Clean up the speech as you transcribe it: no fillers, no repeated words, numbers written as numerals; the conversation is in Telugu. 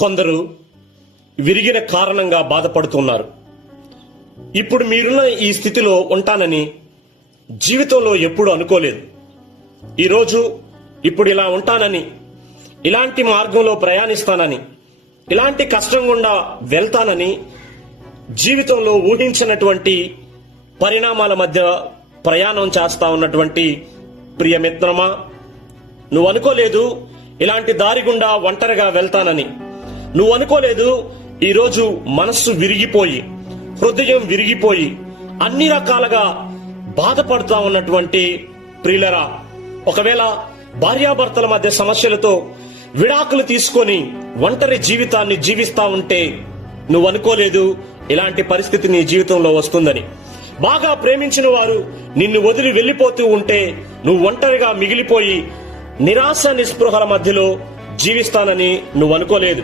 కొందరు విరిగిన కారణంగా బాధపడుతున్నారు. ఇప్పుడు మీరున్న ఈ స్థితిలో ఉంటానని జీవితంలో ఎప్పుడు అనుకోలేదు. ఈరోజు ఇప్పుడు ఇలా ఉంటానని, ఇలాంటి మార్గంలో ప్రయాణిస్తానని, ఇలాంటి కష్టం గుండా వెళ్తానని జీవితంలో ఊహించినటువంటి పరిణామాల మధ్య ప్రయాణం చేస్తా ఉన్నటువంటి ప్రియమిత్రమా, నువ్వు అనుకోలేదు ఇలాంటి దారి గుండా ఒంటరిగా వెళ్తానని. నువ్వు అనుకోలేదు ఈరోజు మనస్సు విరిగిపోయి, హృదయం విరిగిపోయి అన్ని రకాలుగా బాధపడుతూ ఉన్నటువంటి ప్రియులరా, ఒకవేళ భార్యాభర్తల మధ్య సమస్యలతో విడాకులు తీసుకొని ఒంటరి జీవితాన్ని జీవిస్తా ఉంటే నువ్వు అనుకోలేదు ఇలాంటి పరిస్థితి నీ జీవితంలో వస్తుందని. బాగా ప్రేమించిన వారు నిన్ను వదిలి వెళ్లిపోతూ ఉంటే నువ్వు ఒంటరిగా మిగిలిపోయి నిరాశ నిస్పృహల మధ్యలో జీవిస్తానని నువ్వు అనుకోలేదు.